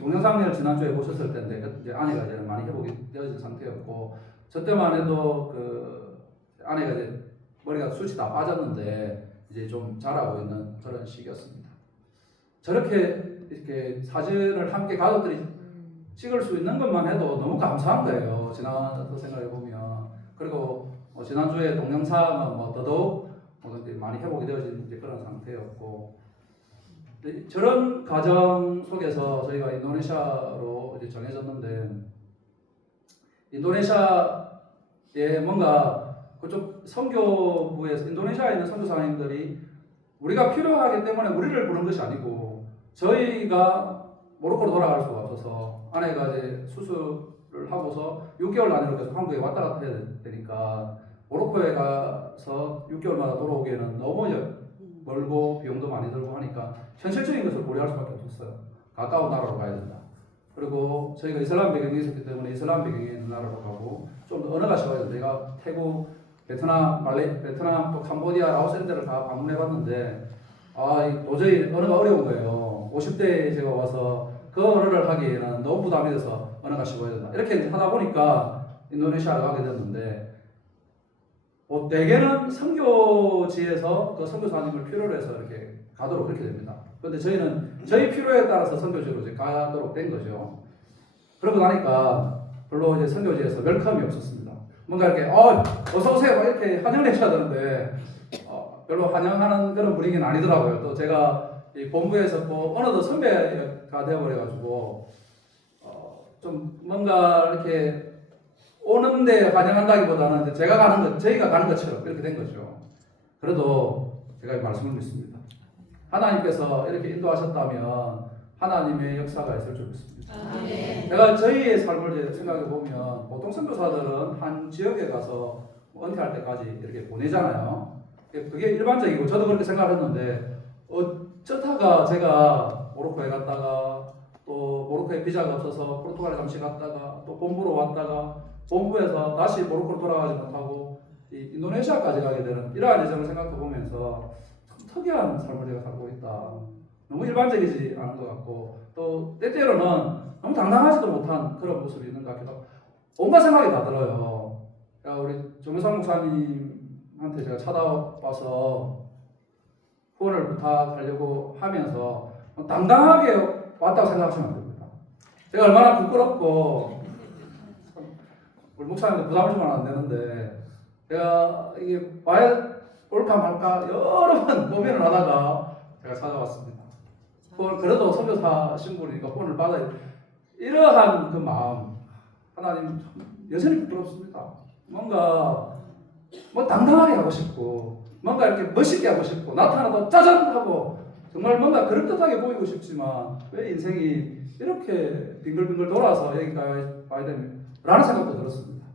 동영상을 지난주에 보셨을 텐데 이제 아내가 이제 많이 회복이 되어진 상태였고 저 때만 해도 그 아내가 이제 머리가 숱이 다 빠졌는데 이제 좀 자라고 있는 그런 시기였습니다. 저렇게 이렇게 사진을 함께 가족들이 찍을 수 있는 것만 해도 너무 감사한 거예요. 지나서 생각해 보면. 그리고 지난주에 동영상은 뭐 더더욱 많이 회복이 되어진 이제 그런 상태였고 저런 과정 속에서 저희가 인도네시아로 이제 정해졌는데 인도네시아에 뭔가 그쪽 선교부에서 인도네시아에 있는 선교사님들이 우리가 필요하기 때문에 우리를 부른 것이 아니고 저희가 모로코로 돌아갈 수가 없어서 아내가 이제 수술을 하고서 6개월 단위로 계속 한국에 왔다 갔다 해야 되니까 모로코에 가서 6개월마다 돌아오기에는 너무 멀고 비용도 많이 들고 하니까 현실적인 것을 고려할 수밖에 없었어요. 가까운 나라로 가야 된다. 그리고 저희가 이슬람 배경이 있었기 때문에 이슬람 배경이 있는 나라로 가고 좀 더 언어가 쉬워요. 저희가 태국, 베트남, 베트남, 또 캄보디아, 라오스 이런 데를 다 방문해봤는데 도저히 언어가 어려운 거예요. 50대에 제가 와서 그 언어를 하기에는 너무 부담이 돼서 언어가 쉬워야 된다. 이렇게 하다 보니까 인도네시아를 가게 됐는데 대개는 선교지에서 그 선교사님을 필요로 해서 이렇게 가도록 그렇게 됩니다. 그런데 저희는 저희 필요에 따라서 선교지로 이제 가도록 된 거죠. 그러고 나니까 별로 이제 선교지에서 웰컴이 없었습니다. 뭔가 이렇게 어서 오세요 이렇게 환영을 해줘야 되는데 별로 환영하는 그런 분위기는 아니더라고요. 또 제가 이 본부에서 뭐 어느덧 선배가 되어버려가지고 좀 뭔가 이렇게 오는데 환영한다기보다는 저희가 가는 것처럼 그렇게 된 거죠. 그래도 제가 이 말씀을 믿습니다. 하나님께서 이렇게 인도하셨다면 하나님의 역사가 있을 줄 믿습니다. 제가 저희의 삶을 생각해 보면 보통 선교사들은 한 지역에 가서 은퇴할 때까지 이렇게 보내잖아요. 그게 일반적이고 저도 그렇게 생각했는데 어쩌다가 제가 모로코에 갔다가 또 모로코에 비자가 없어서 포르투갈에 잠시 갔다가 또 본부로 왔다가 본부에서 다시 모로코로 돌아가지 못하고 인도네시아까지 가게 되는 이러한 예정을 생각해 보면서 참 특이한 삶을 제가 살고 있다. 너무 일반적이지 않은 것 같고 또 때때로는 너무 당당하지도 못한 그런 모습이 있는 것 같기도 하고 온갖 생각이 다 들어요. 우리 정의상 목사님한테 제가 찾아와서 후원을 부탁하려고 하면서 당당하게 왔다고 생각하시면 안 됩니다. 제가 얼마나 부끄럽고 우리 목사님도 부담을 주면 안 되는데 제가 이게 와야 올까 말까 여러 번 고민을 하다가 제가 찾아왔습니다. 그래도 선교사 신분이니까 후원을 받아야 이러한 그 마음 하나님 여전히 부끄럽습니다. 뭔가 당당하게 하고 싶고 뭔가 이렇게 멋있게 하고 싶고 나타나도 짜잔 하고 정말 뭔가 그럴듯하게 보이고 싶지만 왜 인생이 이렇게 빙글빙글 돌아서 여기까지 와야 되는 라는 생각도 들었습니다.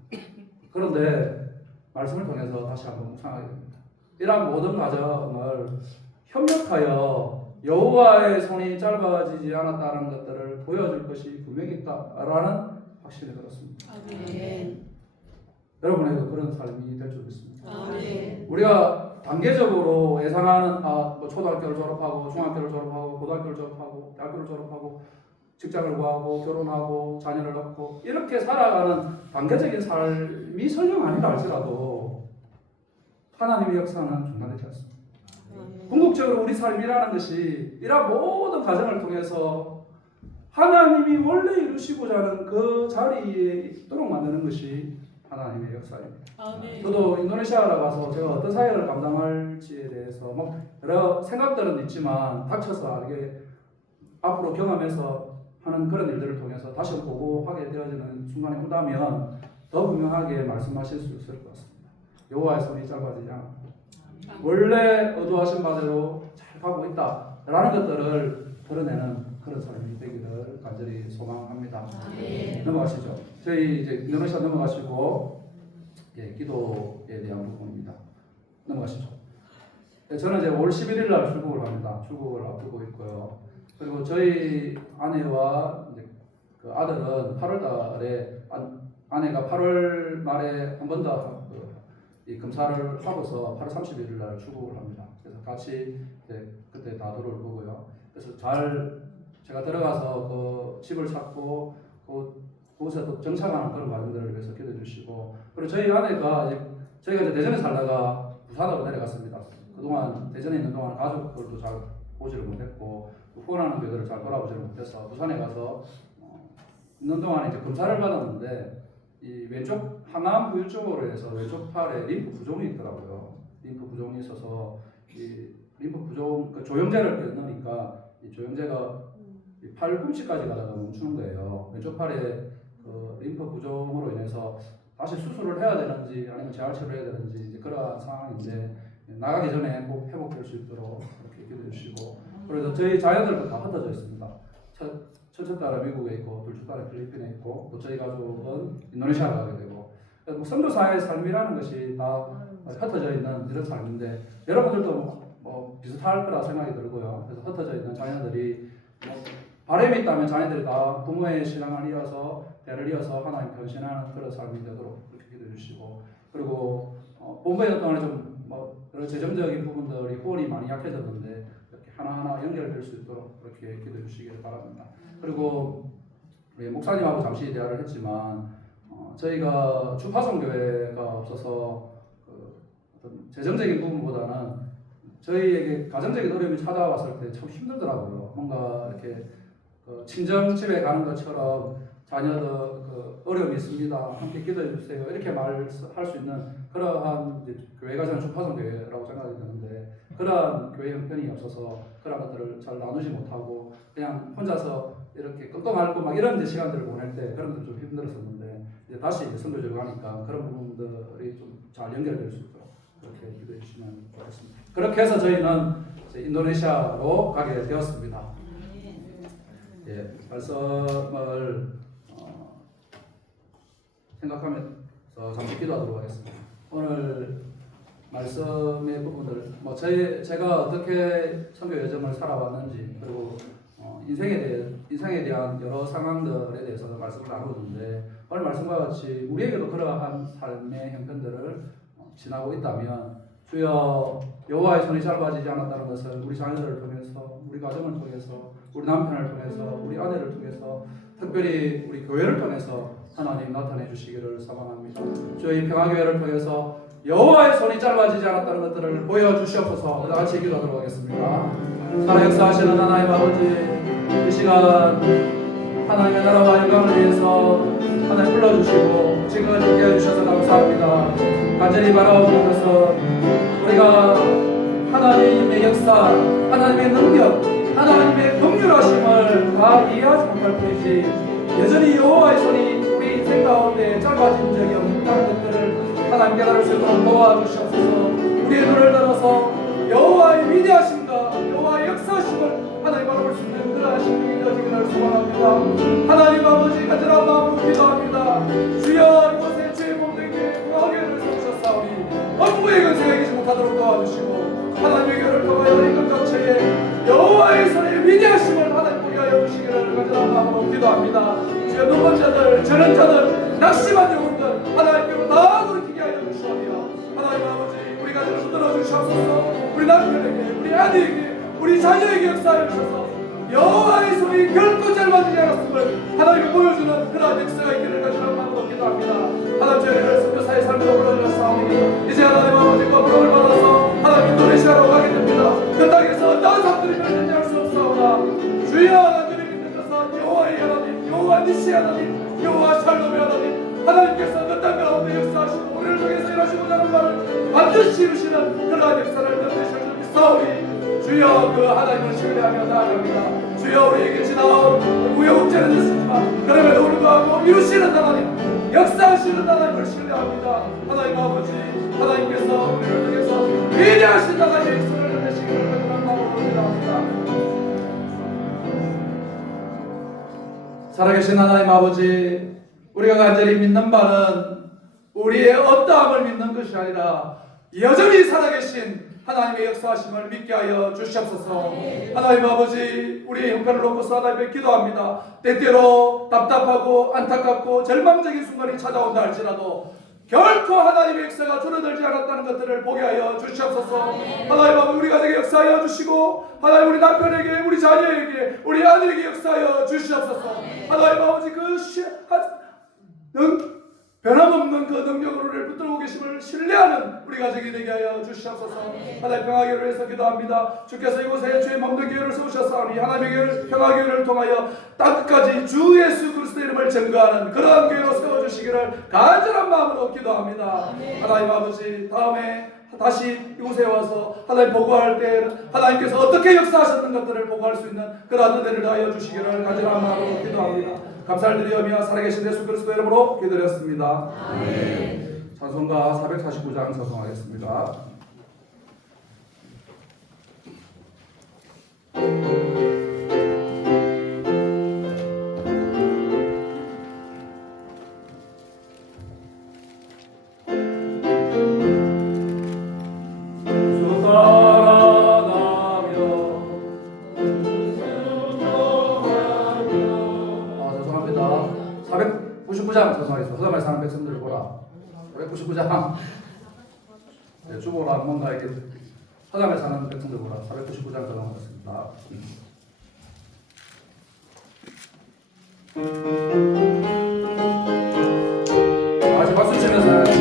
그런데 말씀을 통해서 다시 한번 묵상하게 됩니다. 이러한 모든 과정을 협력하여 여호와의 손이 짧아지지 않았다는 것들을 보여줄 것이 분명히 있다라는 확신이 들었습니다. 아멘. 여러분에게도 그런 삶이 될 줄 믿습니다. 아멘. 우리가 단계적으로 예상하는 뭐 초등학교를 졸업하고 중학교를 졸업하고 고등학교를 졸업하고 대학교를 졸업하고 직장을 구하고 결혼하고 자녀를 낳고 이렇게 살아가는 단계적인 삶이 설령 아니라 할지라도 하나님의 역사는 중단되지 않습니다. 궁극적으로 우리 삶이라는 것이 이러한 모든 과정을 통해서 하나님이 원래 이루시고자 하는 그 자리에 있도록 만드는 것이 하나님의 역사입니다. 아멘. 저도 인도네시아에 가서 제가 어떤 사역을 감당할지에 대해서 뭐 여러 생각들은 있지만 닥쳐서 이게 앞으로 경험해서 하는 그런 일들을 통해서 다시 보고 하게 되어지는 순간이 온다면 더 분명하게 말씀하실 수 있을 것 같습니다. 여호와의 손이 짧아지지 않고 원래 의도하신 바대로 잘 가고 있다 라는 것들을 드러내는 그런 삶이 되기를 간절히 소망합니다. 넘어가시죠. 저희 이제 인도네시아 넘어가시고 기도에 대한 부분입니다. 넘어가시죠. 저는 이제 올 11일 날 출국을 합니다. 출국을 앞두고 있고요. 그리고 저희 아내와 이제 그 아들은 8월 달에 아내가 8월 말에 한 번 더 이 검사를 하고서 8월 31일 날 출국을 합니다. 그래서 같이 그때 다 도로를 보고요. 그래서 제가 들어가서 그 집을 찾고 그곳에 또 정착하는 그런 과정들을 위해서 기도해 주시고, 그리고 저희 아내가 저희가 이제 대전에 살다가 부산으로 내려갔습니다. 그동안 대전에 있는 동안 가족들도 잘 보지를 못했고 후원하는 교회들을 잘 돌아보지를 못해서 부산에 가서 있는 동안에 이제 검사를 받았는데 이 왼쪽 항암 후유증으로 해서 왼쪽 팔에 림프 부종이 있더라고요. 림프 부종이 있어서 이 림프 부종 그 조영제를 넣으니까 이 조영제가 이 팔꿈치까지 가다가 멈추는 거예요. 왼쪽 팔에 그 림프 부종으로 인해서 다시 수술을 해야 되는지 아니면 재활치료를 해야 되는지 이제 그러한 상황인데 나가기 전에 꼭 회복될 수 있도록 이렇게 기도해 주시고, 그래서 저희 자녀들도 다 흩어져 있습니다. 첫째 딸은 미국에 있고 둘째 딸은 필리핀에 있고 또 저희 가족은 인도네시아로 가게 되고, 뭐 선교사의 삶이라는 것이 다 흩어져 있는 이런 삶인데 여러분들도 뭐 비슷할 거라 생각이 들고요. 그래서 흩어져 있는 자녀들이 뭐 바람이 있다면 자녀들이 다 부모의 신앙을 이어서 대를 이어서 하나님 변신하는 그런 삶이 되도록 그렇게 기도해 주시고, 그리고 본부에 동안에 좀뭐 여러 재정적인 부분들이 후원이 많이 약해졌는데 이렇게 하나하나 연결될 수 있도록 그렇게 기도해 주시기를 바랍니다. 그리고 우리 목사님하고 잠시 대화를 했지만 저희가 주파성 교회가 없어서 어떤 재정적인 부분보다는 저희에게 가정적인 어려움이 찾아왔을 때 참 힘들더라고요. 뭔가 이렇게 친정 집에 가는 것처럼 자녀들 어려움이 있습니다, 함께 기도해 주세요, 이렇게 말할 수 있는 그러한 교회가 저는 주파성 교회라고 생각이 드는데 그러한 교회 형편이 없어서 그런 것들을 잘 나누지 못하고 그냥 혼자서 이렇게 끙끙 앓고 막 이런 시간들을 보낼 때 그런 것들 좀 힘들었었는데 이제 다시 선교적으로 하니까 그런 부분들이 좀 잘 연결될 수 있도록 그렇게 기도해 주시면 좋겠습니다. 그렇게 해서 저희는 이제 인도네시아로 가게 되었습니다. 말씀을 생각하면서 잠시 기도하도록 하겠습니다. 오늘 말씀의 부분들, 제가 어떻게 선교 여정을 살아왔는지, 그리고 인생에 대한 여러 상황들에 대해서 말씀을 나누는데, 오늘 말씀과 같이 우리에게도 그러한 삶의 형편들을 지나고 있다면 주여 여호와의 손이 짧아지지 않았다는 것은 우리 자녀들을 통해서, 우리 가정을 통해서, 우리 남편을 통해서, 우리 아내를 통해서, 특별히 우리 교회를 통해서 하나님 나타내 주시기를 소망합니다. 저희 평화교회를 통해서 여호와의 손이 짧아지지 않았다는 것들을 보여주시옵소서. 같이 기도하도록 하겠습니다. 살아 역사하시는 하나님 아버지, 이 시간 하나님의 나라와 영광을 위해서 하나님 불러주시고 지금 있게 해주셔서 감사합니다. 간절히 바라오는 것은 우리가 하나님의 역사, 하나님의 능력, 하나님의 긍휼하심을 다 이해하지 못할 뿐이지 여전히 여호와의 손이 우리 인생 가운데 짧아진 적이 없다는 것들을 하나님 깨달을 수 있도록 도와주시옵소서. 우리의 눈을 들어서 여호와의 위대하심과 여호와의 역사심을 하나님 바라볼 수 있는 그러한 심령이 되기를 소망합니다. 하나님 아버지, 간절한 마음으로 기도합니다. 주여 이곳에 주의 몸되게 평화교회를 세우셨사오니 업무의 근세가 이기지 못하도록 도와주시고 하나님의 교회를 통하여 어린 전체에 여호와의 손의 위대하심을 하나님 보게 하여 주시기를 간절한 마음으로 기도합니다. 주여 눈먼 자들, 저런 자들, 낙심한 영혼들 하나님께로 다 돌이키게 하여 주시오며 하나님 아버지, 우리 가정을 흔들어 주시옵소서. 우리 남편에게, 우리 아내에게, 우리 자녀에게 역사하여 주셔서 여호와의 손이 결코 짧아지지 않았음을 하나님이 보여주는 그러한 역사가 있기를 간절한 마음으로 기도합니다. 하나님, 저희를 선교사의 삶으로 불러주셨사오니 이제 하나님 아버지과 부름을 받아서 하나님 인도네시아로 가게 됩니다. 그 땅에서 어떠한 삶들이 멸든지 알 수 없사오나 주여 하나님을 믿는 것은 여호와의 하나님, 여호와 니시 하나님, 여호와 샬롬의 하나님, 하나님께서 그 땅 가운데 역사하시고 우리를 통해서 일하시고자 하는 말을 반드시 이루시는 그러한 역사를 끝내실 줄 믿사오니 주여 그 하나님을 신뢰하며 나아갑니다. 주여 우리에게 지나온 우여곡절은 있었지만 그럼에도 불구하고 이루시는 하나님, 역사하시는 하나님을 신뢰합니다. 하나님 아버지, 하나님께서 우리를 통해서 위대하신 하나님의 역사를 해내시기를 간절한 마음으로 기도합니다. 살아계신 하나님 아버지, 우리가 간절히 믿는 바는 우리의 어떠함을 믿는 것이 아니라 여전히 살아계신 하나님의 역사하심을 믿게 하여 주시옵소서. 하나님 아버지, 우리의 형편을 놓고서 하나님께 기도합니다. 때때로 답답하고 안타깝고 절망적인 순간이 찾아온다 할지라도 결코 하나님의 역사가 줄어들지 않았다는 것들을 보게 하여 주시옵소서. 하나님 아버지, 우리 가정에 역사하여 주시고, 하나님 우리 남편에게, 우리 자녀에게, 우리 아들에게 역사하여 주시옵소서. 하나님 아버지, 변함없는 그 능력으로 우리를 붙들고 계심을 신뢰하는 우리 가정이 되게 하여 주시옵소서. 하나님 평화교회를 위해서 기도합니다. 주께서 이곳에 주의 먹는 교회를 세우셨사오니 하나님의 평화교회를 통하여 땅끝까지 주 예수 그리스도의 이름을 증거하는 그러한 교회로 세워주시기를 간절한 마음으로 기도합니다. 하나님 아버지, 다음에 다시 이곳에 와서 하나님 보고할 때에는 하나님께서 어떻게 역사하셨는 것들을 보고할 수 있는 그러한 은혜를 하여 주시기를 간절한 마음으로 기도합니다. 감사를 드리며 살아계신 예수 그리스도 이름으로 기도드렸습니다. 아멘. 찬송가 449장 찬송하겠습니다. 허다말 사는 백성들을 보라. 499장. 주보라 뭔가 이렇게 허다말 사는 백성들 보라. 499장 전하겠습니다. 다시 박수 치면서.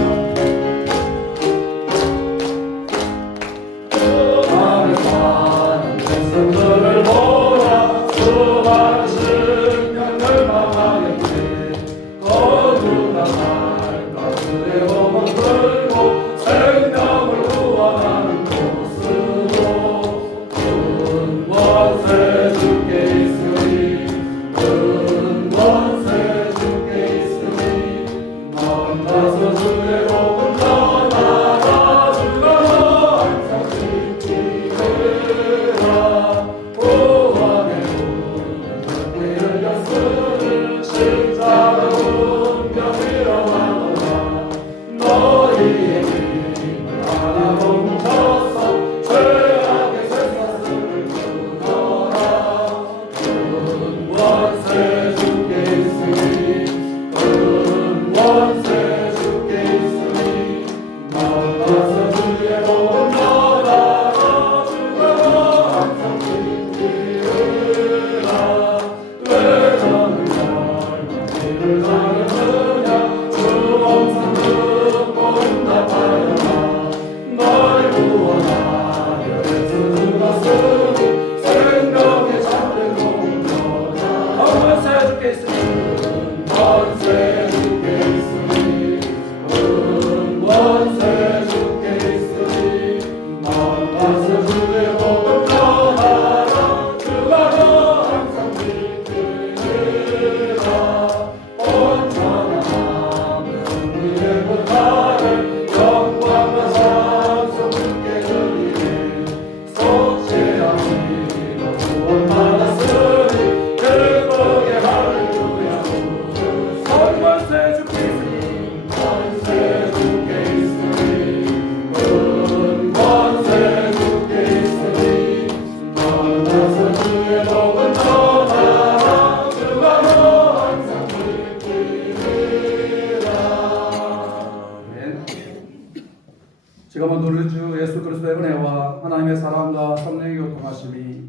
지금은 우리 주 예수 그리스도의 은혜와 하나님의 사랑과 성령의 교통하심이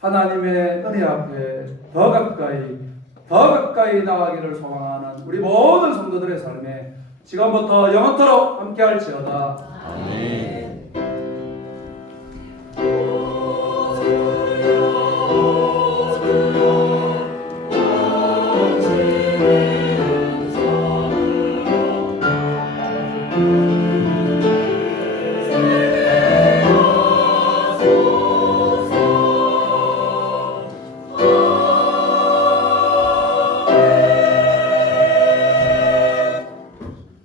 하나님의 은혜 앞에 더 가까이 나가기를 소망하는 우리 모든 성도들의 삶에 지금부터 영원토록 함께할지어다. 아멘.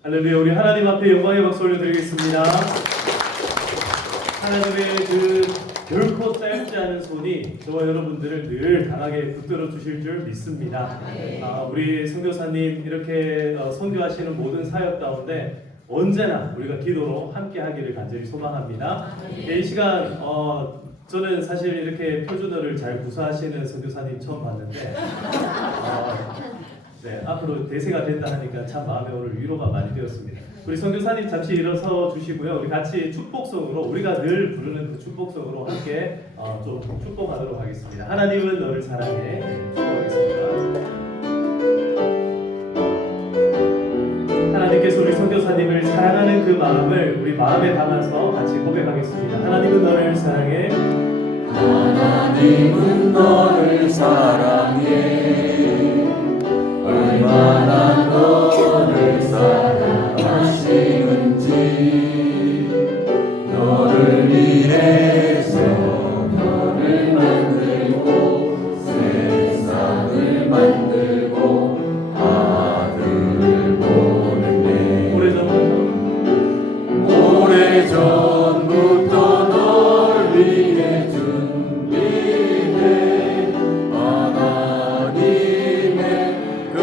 할렐루야. 우리 하나님 앞에 영광의 박수 올려드리겠습니다. 하나님의 그 결코 짧지 않은 손이 저와 여러분들을 늘 강하게 붙들어 주실 줄 믿습니다. 우리 선교사님 이렇게 선교하시는 모든 사역 가운데 언제나 우리가 기도로 함께 하기를 간절히 소망합니다. 이 시간 저는 사실 이렇게 표준어를 잘 구사하시는 선교사님 처음 봤는데 네, 앞으로 대세가 된다 하니까 참 마음에 오늘 위로가 많이 되었습니다. 우리 선교사님 잠시 일어서 주시고요. 우리 같이 축복성으로 우리가 늘 부르는 그 축복성으로 함께 좀 축복하도록 하겠습니다. 하나님은 너를 사랑해. 축복하겠습니다. 하나님께서 우리 선교사님을 사랑하는 그 마음을 우리 마음에 담아서 같이 고백하겠습니다. 하나님은 너를 사랑해. 하나님은 너를 사랑해. 얼마나 너를 사랑하시는지 너를 위해서 너를 만들고 세상을 만들고 아들을 보냈네. 오래전부터 널 위해 준비해 하나님의 그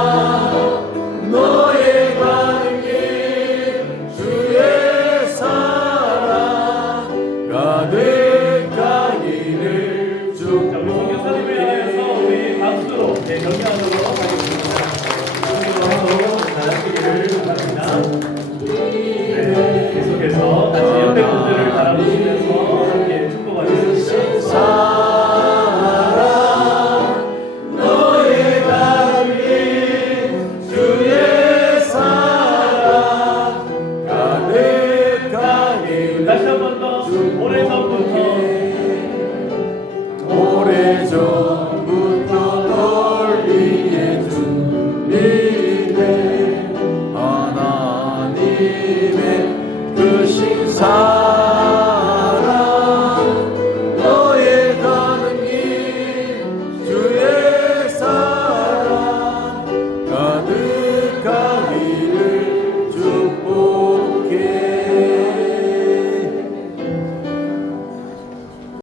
신사랑 너의 가는 길 주의 사랑 가득하기를 자, 우리 선교사님을 위해서 우리 박수로 격려하도록 하겠습니다. 선교로 잘하시기를 바랍니다.